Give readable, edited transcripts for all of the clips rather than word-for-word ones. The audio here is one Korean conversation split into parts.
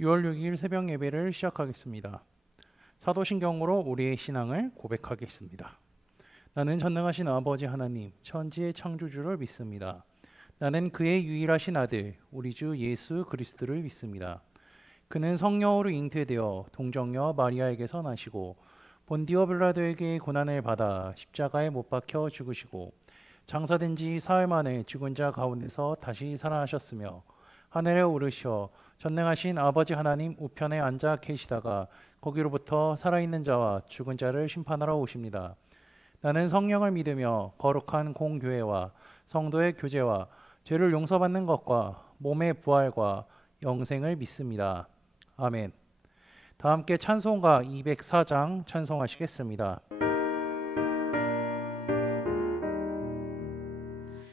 6월 6일 새벽 예배를 시작하겠습니다. 사도신경으로 우리의 신앙을 고백하겠습니다. 나는 전능하신 아버지 하나님, 천지의 창조주를 믿습니다. 나는 그의 유일하신 아들, 우리 주 예수 그리스도를 믿습니다. 그는 성령으로 잉태되어 동정녀 마리아에게서 나시고 본디오 빌라도에게 고난을 받아 십자가에 못 박혀 죽으시고 장사된 지 사흘 만에 죽은 자 가운데서 다시 살아나셨으며 하늘에 오르셔 전능하신 아버지 하나님 우편에 앉아 계시다가 거기로부터 살아있는 자와 죽은 자를 심판하러 오십니다. 나는 성령을 믿으며 거룩한 공교회와 성도의 교제와 죄를 용서받는 것과 몸의 부활과 영생을 믿습니다. 아멘. 다 함께 찬송가 204장 찬송하시겠습니다.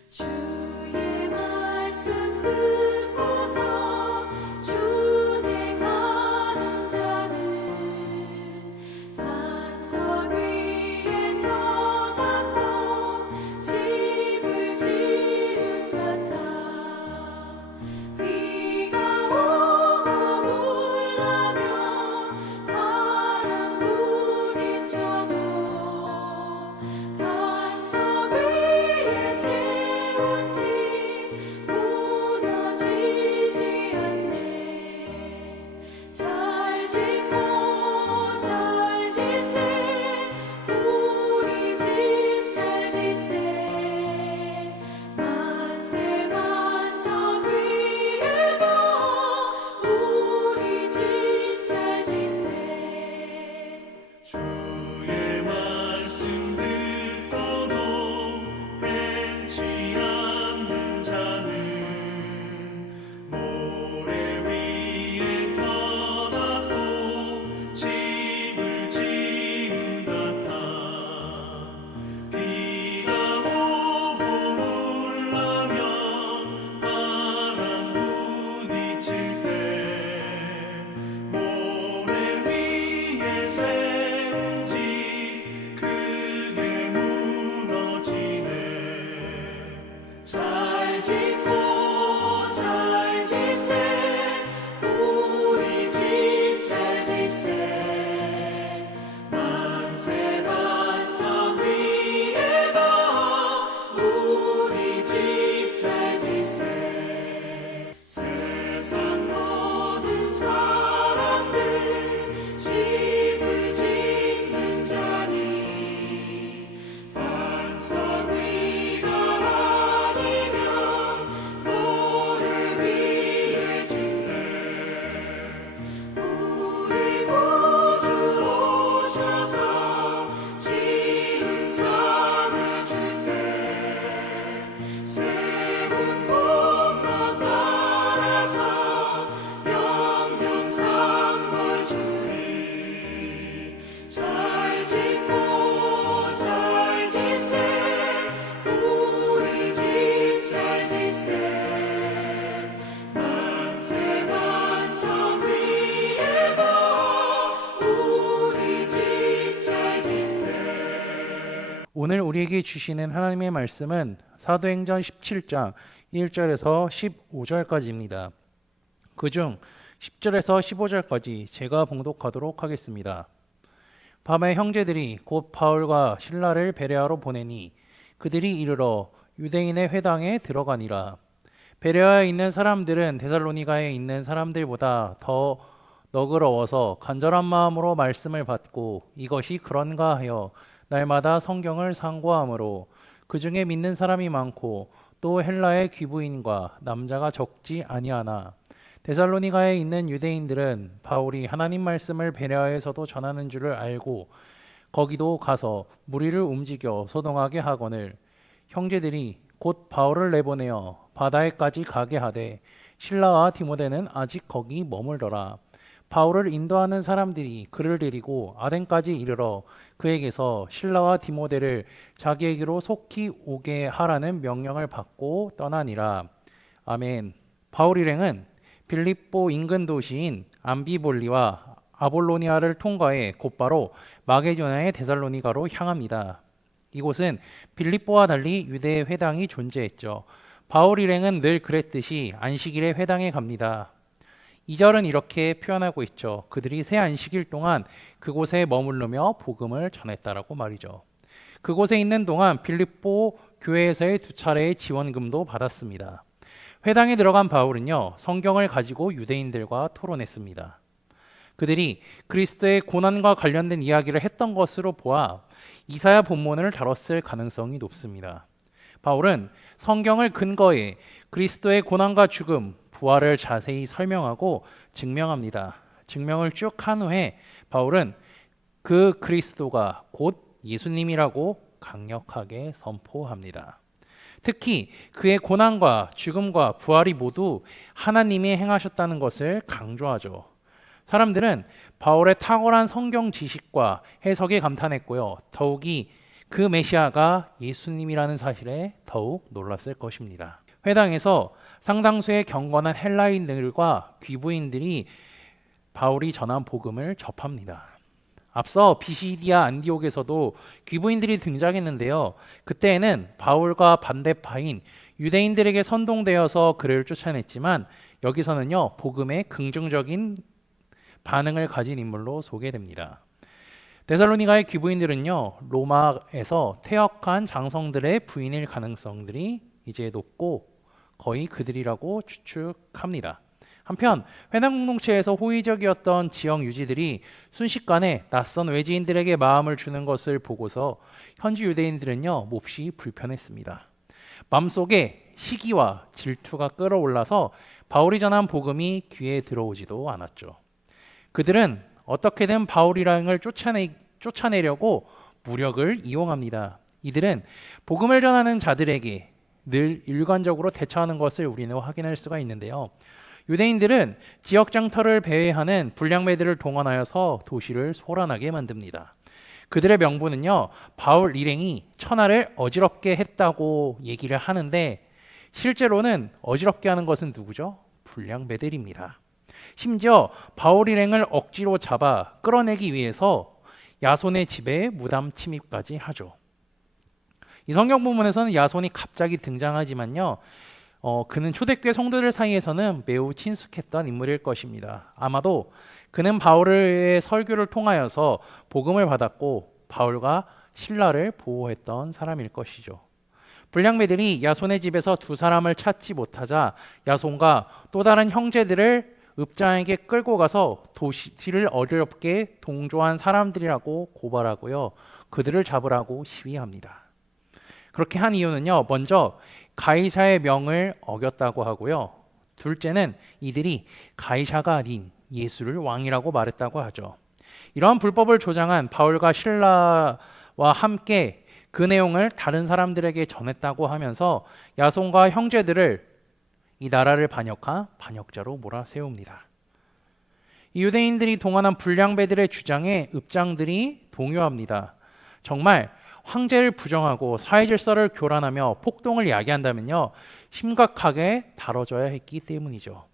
주의 말씀 듣고서 준행하는 자는 반석 위에 터닫고 집을 지은 같아. 비가 오고 물나며 바람 부딪혀도 반석 위에 세운 집 무너지지 않네. 잘 짓고 잘 지세 우리 집 잘 지세. 만세 반석 위에도 우리 집 잘 지세. 주의 말씀 듣고도 행치 않는 자는 모래 위에 터닫고 집을 지은 같아. 비가 오고 물나며 바람 부딪힐 때 모래 위에 세운 집 크게 무너지네. 잘 짓고 잘 지세 우리 집 잘 지세. 만세 반석 위에도 우리 집 잘 지세. 세상 모든 사람들 집을 짓는 자니 반석 위가 아니면 모래 위에 짓네. 우리 구주 오셔서 지은 상을 줄때 세운 공로 따라서 영영상벌 주리. 잘 짓고 잘 지세 우리 집 잘 지세. 만세 반석 위에도 우리 집 잘 지세. 오늘 우리에게 주시는 하나님의 말씀은 사도행전 17장 1절에서 15절까지입니다. 그중 10절에서 15절까지 제가 봉독하도록 하겠습니다. 밤에 형제들이 곧 바울과 실라를 베레아로 보내니 그들이 이르러 유대인의 회당에 들어가니라. 베레아에 있는 사람들은 데살로니가에 있는 사람들보다 더 너그러워서 간절한 마음으로 말씀을 받고 이것이 그런가 하여 날마다 성경을 상고하므로 그 중에 믿는 사람이 많고 또 헬라의 귀부인과 남자가 적지 아니하나. 데살로니가에 있는 유대인들은 바울이 하나님 말씀을 베레아에서도 전하는 줄을 알고 거기도 가서 무리를 움직여 소동하게 하거늘 형제들이 곧 바울을 내보내어 바다에까지 가게 하되 실라와 디모데는 아직 거기 머물더라. 바울을 인도하는 사람들이 그를 데리고 아덴까지 이르러 그에게서 실라와 디모데를 자기에게로 속히 오게 하라는 명령을 받고 떠나니라. 아멘. 바울 일행은 빌립보 인근 도시인 암비볼리와 아볼로니아를 통과해 곧바로 마게도냐의 데살로니가로 향합니다. 이곳은 빌립보와 달리 유대의 회당이 존재했죠. 바울 일행은 늘 그랬듯이 안식일에 회당에 갑니다. 2절은 이렇게 표현하고 있죠. 그들이 새 안식일 동안 그곳에 머무르며 복음을 전했다라고 말이죠. 그곳에 있는 동안 빌립보 교회에서의 2차례의 지원금도 받았습니다. 회당에 들어간 바울은요, 성경을 가지고 유대인들과 토론했습니다. 그들이 그리스도의 고난과 관련된 이야기를 했던 것으로 보아 이사야 본문을 다뤘을 가능성이 높습니다. 바울은 성경을 근거해 그리스도의 고난과 죽음, 부활을 자세히 설명하고 증명합니다. 증명을 쭉 한 후에 바울은 그 그리스도가 곧 예수님이라고 강력하게 선포합니다. 특히 그의 고난과 죽음과 부활이 모두 하나님이 행하셨다는 것을 강조하죠. 사람들은 바울의 탁월한 성경 지식과 해석에 감탄했고요. 더욱이 그 메시아가 예수님이라는 사실에 더욱 놀랐을 것입니다. 회당에서 상당수의 경건한 헬라인들과 귀부인들이 바울이 전한 복음을 접합니다. 앞서 비시디아 안디옥에서도 귀부인들이 등장했는데요. 그때에는 바울과 반대파인 유대인들에게 선동되어서 그를 쫓아냈지만 여기서는요, 복음에 긍정적인 반응을 가진 인물로 소개됩니다. 데살로니가의 귀부인들은요, 로마에서 퇴역한 장성들의 부인일 가능성들이 이제 높고 거의 그들이라고 추측합니다. 한편 회당 공동체에서 호의적이었던 지역 유지들이 순식간에 낯선 외지인들에게 마음을 주는 것을 보고서 현지 유대인들은요, 몹시 불편했습니다. 마음속에 시기와 질투가 끌어올라서 바울이 전한 복음이 귀에 들어오지도 않았죠. 그들은 어떻게든 바울이랑을 쫓아내려고 무력을 이용합니다. 이들은 복음을 전하는 자들에게 늘 일관적으로 대처하는 것을 우리는 확인할 수가 있는데요. 유대인들은 지역 장터를 배회하는 불량배들을 동원하여서 도시를 소란하게 만듭니다. 그들의 명분은요, 바울 일행이 천하를 어지럽게 했다고 얘기를 하는데 실제로는 어지럽게 하는 것은 누구죠? 불량배들입니다. 심지어 바울 일행을 억지로 잡아 끌어내기 위해서 야손의 집에 무단 침입까지 하죠. 이 성경 본문에서는 야손이 갑자기 등장하지만요, 그는 초대교회 성도들 사이에서는 매우 친숙했던 인물일 것입니다. 아마도 그는 바울의 설교를 통하여서 복음을 받았고 바울과 신라를 보호했던 사람일 것이죠. 불량배들이 야손의 집에서 2사람을 찾지 못하자 야손과 또 다른 형제들을 읍장에게 끌고 가서 도시를 어렵게 동조한 사람들이라고 고발하고요, 그들을 잡으라고 시위합니다. 그렇게 한 이유는요, 먼저 가이사의 명을 어겼다고 하고요, 둘째는 이들이 가이사가 아닌 예수를 왕이라고 말했다고 하죠. 이러한 불법을 조장한 바울과 신라와 함께 그 내용을 다른 사람들에게 전했다고 하면서 야손과 형제들을 이 나라를 반역한 반역자로 몰아세웁니다. 이 유대인들이 동원한 불량배들의 주장에 읍장들이 동요합니다. 정말 황제를 부정하고 사회질서를 교란하며 폭동을 야기한다면요, 심각하게 다뤄져야 했기 때문이죠.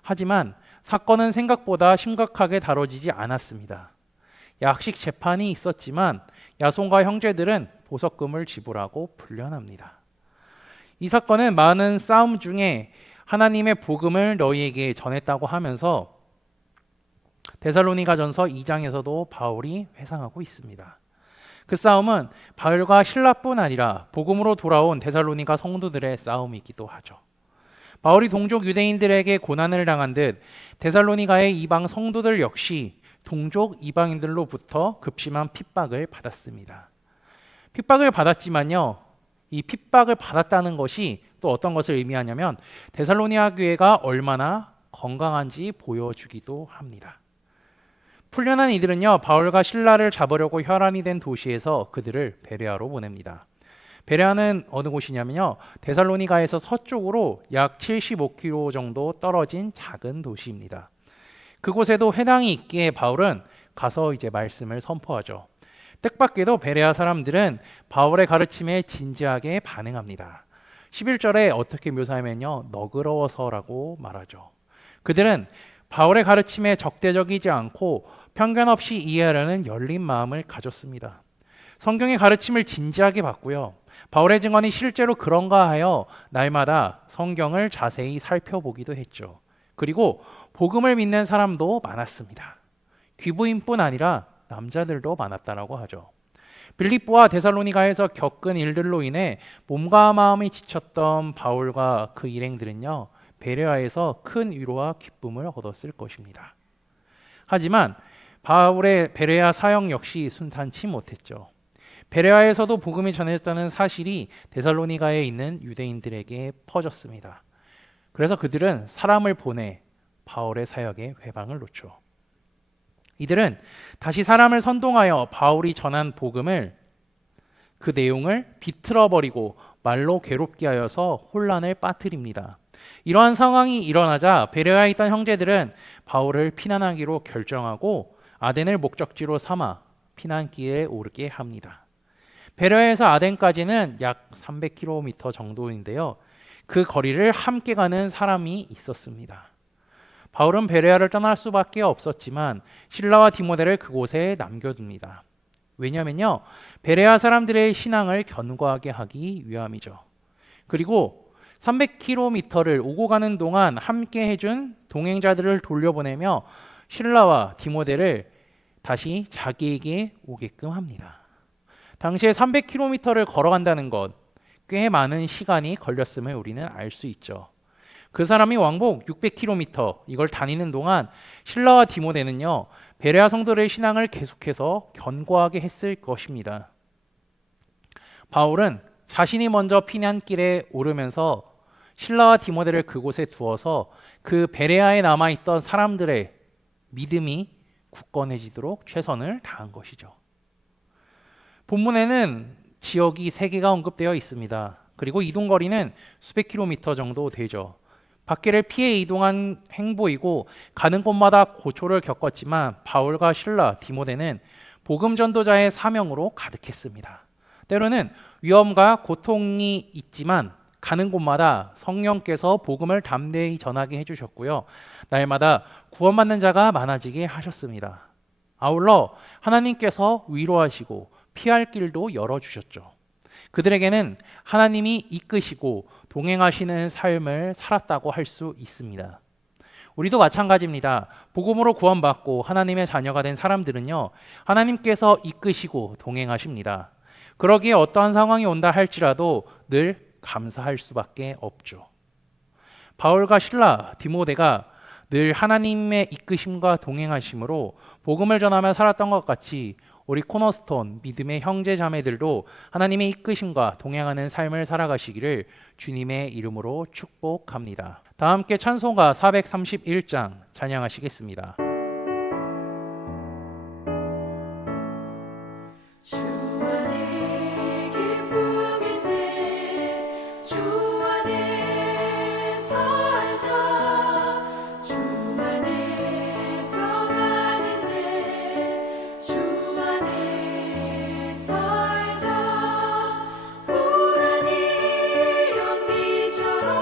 하지만 사건은 생각보다 심각하게 다뤄지지 않았습니다. 약식 재판이 있었지만 야손과 형제들은 보석금을 지불하고 풀려납니다. 이 사건은 많은 싸움 중에 하나님의 복음을 너희에게 전했다고 하면서 데살로니가전서 2장에서도 바울이 회상하고 있습니다. 그 싸움은 바울과 신라뿐 아니라 복음으로 돌아온 데살로니가 성도들의 싸움이기도 하죠. 바울이 동족 유대인들에게 고난을 당한 듯 데살로니가의 이방 성도들 역시 동족 이방인들로부터 급심한 핍박을 받았습니다. 핍박을 받았지만요, 이 핍박을 받았다는 것이 또 어떤 것을 의미하냐면 데살로니가 교회가 얼마나 건강한지 보여주기도 합니다. 풀려난 이들은요, 바울과 신라를 잡으려고 혈안이 된 도시에서 그들을 베레아로 보냅니다. 베레아는 어느 곳이냐면요, 데살로니가에서 서쪽으로 약 75km 정도 떨어진 작은 도시입니다. 그곳에도 회당이 있기에 바울은 가서 이제 말씀을 선포하죠. 뜻밖에도 베레아 사람들은 바울의 가르침에 진지하게 반응합니다. 11절에 어떻게 묘사하면요, 너그러워서라고 말하죠. 그들은 바울의 가르침에 적대적이지 않고 편견 없이 이해하려는 열린 마음을 가졌습니다. 성경의 가르침을 진지하게 받고요, 바울의 증언이 실제로 그런가 하여 날마다 성경을 자세히 살펴보기도 했죠. 그리고 복음을 믿는 사람도 많았습니다. 귀부인뿐 아니라 남자들도 많았다라고 하죠. 빌립보와 데살로니가에서 겪은 일들로 인해 몸과 마음이 지쳤던 바울과 그 일행들은요, 베레아에서 큰 위로와 기쁨을 얻었을 것입니다. 하지만 바울의 베레아 사역 역시 순탄치 못했죠. 베레아에서도 복음이 전해졌다는 사실이 데살로니가에 있는 유대인들에게 퍼졌습니다. 그래서 그들은 사람을 보내 바울의 사역에 회방을 놓죠. 이들은 다시 사람을 선동하여 바울이 전한 복음을, 그 내용을 비틀어 버리고 말로 괴롭게 하여서 혼란을 빠뜨립니다. 이러한 상황이 일어나자 베레아에 있던 형제들은 바울을 피난하기로 결정하고 아덴을 목적지로 삼아 피난길에 오르게 합니다. 베레아에서 아덴까지는 약 300km 정도인데요. 그 거리를 함께 가는 사람이 있었습니다. 바울은 베레아를 떠날 수밖에 없었지만 실라와 디모데를 그곳에 남겨둡니다. 왜냐하면요, 베레아 사람들의 신앙을 견고하게 하기 위함이죠. 그리고 300km를 오고 가는 동안 함께 해준 동행자들을 돌려보내며 실라와 디모데를 다시 자기에게 오게끔 합니다. 당시에 300km를 걸어간다는 것, 꽤 많은 시간이 걸렸음을 우리는 알 수 있죠. 그 사람이 왕복 600km 이걸 다니는 동안 실라와 디모데는요, 베레아 성도들의 신앙을 계속해서 견고하게 했을 것입니다. 바울은 자신이 먼저 피난길에 오르면서 실라와 디모데를 그곳에 두어서 그 베레아에 남아있던 사람들의 믿음이 굳건해지도록 최선을 다한 것이죠. 본문에는 지역이 3개가 언급되어 있습니다. 그리고 이동거리는 수백 킬로미터 정도 되죠. 박해를 피해 이동한 행보이고 가는 곳마다 고초를 겪었지만 바울과 실라, 디모데는 복음 전도자의 사명으로 가득했습니다. 때로는 위험과 고통이 있지만 가는 곳마다 성령께서 복음을 담대히 전하게 해주셨고요. 날마다 구원받는 자가 많아지게 하셨습니다. 아울러 하나님께서 위로하시고 피할 길도 열어주셨죠. 그들에게는 하나님이 이끄시고 동행하시는 삶을 살았다고 할 수 있습니다. 우리도 마찬가지입니다. 복음으로 구원받고 하나님의 자녀가 된 사람들은요, 하나님께서 이끄시고 동행하십니다. 그러기에 어떠한 상황이 온다 할지라도 늘 감사할 수밖에 없죠. 바울과 실라, 디모데가 늘 하나님의 이끄심과 동행하심으로 복음을 전하며 살았던 것 같이 우리 코너스톤 믿음의 형제 자매들도 하나님의 이끄심과 동행하는 삶을 살아가시기를 주님의 이름으로 축복합니다. 다 함께 찬송가 431장 찬양하시겠습니다. 주 안에 기쁨인데 주 안에 살자. 주 안에 평안인데 주 안에 살자. 불안이 연기처럼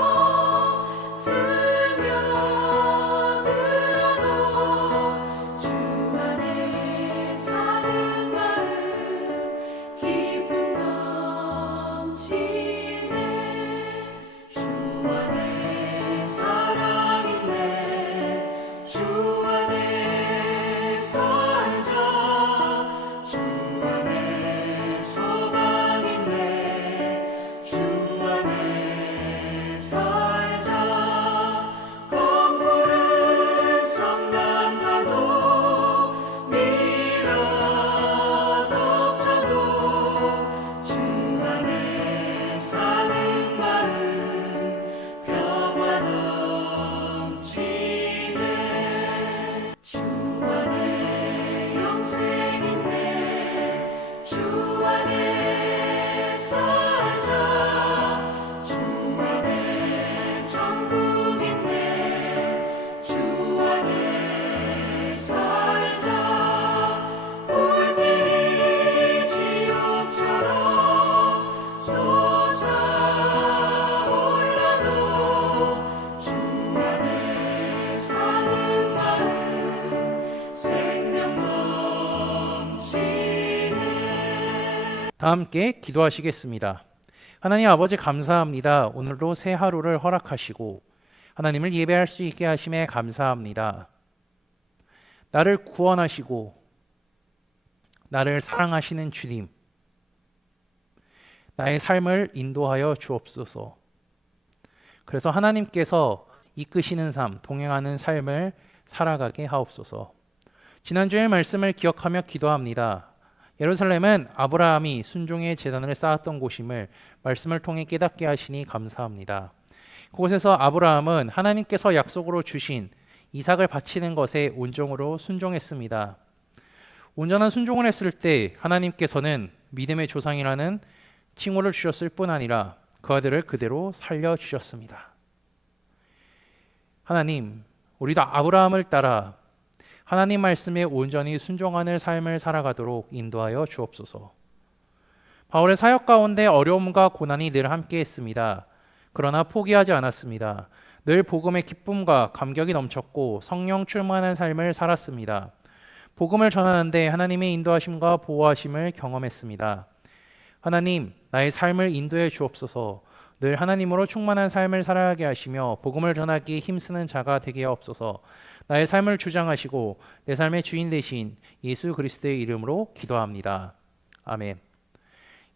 스며들어도 주 안에 사는 마음 기쁨 넘치네. 주 안에 사랑있네. 주 안에 살자. 주 안에 소망있네. 주 안에 살자. 검푸른 성난파도 밀어덮쳐도 주 안에 사는 마음 평화 넘치네. 주 안에 영생있네. 주 안에 살자. 주 안에 천국있네. 주 안에 살자. 불길이 지옥처럼 솟아올라도 주 안에 사는 마음 생명 넘치네. 다 함께 기도하시겠습니다. 하나님 아버지 감사합니다. 오늘도 새 하루를 허락하시고 하나님을 예배할 수 있게 하심에 감사합니다. 나를 구원하시고 나를 사랑하시는 주님, 나의 삶을 인도하여 주옵소서. 그래서 하나님께서 이끄시는 삶, 동행하는 삶을 살아가게 하옵소서. 지난주의 말씀을 기억하며 기도합니다. 예루살렘은 아브라함이 순종의 제단을 쌓았던 곳임을 말씀을 통해 깨닫게 하시니 감사합니다. 그곳에서 아브라함은 하나님께서 약속으로 주신 이삭을 바치는 것에 온종으로 순종했습니다. 온전한 순종을 했을 때 하나님께서는 믿음의 조상이라는 칭호를 주셨을 뿐 아니라 그 아들을 그대로 살려주셨습니다. 하나님, 우리도 아브라함을 따라 하나님 말씀에 온전히 순종하는 삶을 살아가도록 인도하여 주옵소서. 바울의 사역 가운데 어려움과 고난이 늘 함께했습니다. 그러나 포기하지 않았습니다. 늘 복음의 기쁨과 감격이 넘쳤고 성령 충만한 삶을 살았습니다. 복음을 전하는데 하나님의 인도하심과 보호하심을 경험했습니다. 하나님, 나의 삶을 인도해 주옵소서. 늘 하나님으로 충만한 삶을 살아가게 하시며 복음을 전하기에 힘쓰는 자가 되게 하옵소서. 나의 삶을 주장하시고 내 삶의 주인 되신 예수 그리스도의 이름으로 기도합니다. 아멘.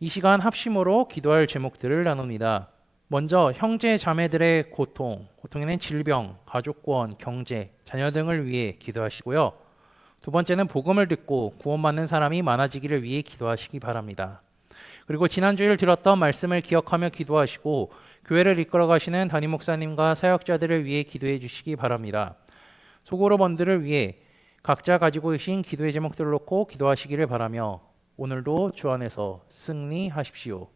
이 시간 합심으로 기도할 제목들을 나눕니다. 먼저 형제 자매들의 고통에는 질병, 가족권, 경제, 자녀 등을 위해 기도하시고요. 두 번째는 복음을 듣고 구원받는 사람이 많아지기를 위해 기도하시기 바랍니다. 그리고 지난주일 들었던 말씀을 기억하며 기도하시고 교회를 이끌어 가시는 담임 목사님과 사역자들을 위해 기도해 주시기 바랍니다. 소그룹 원들을 위해 각자 가지고 계신 기도의 제목들을 놓고 기도하시기를 바라며 오늘도 주 안에서 승리하십시오.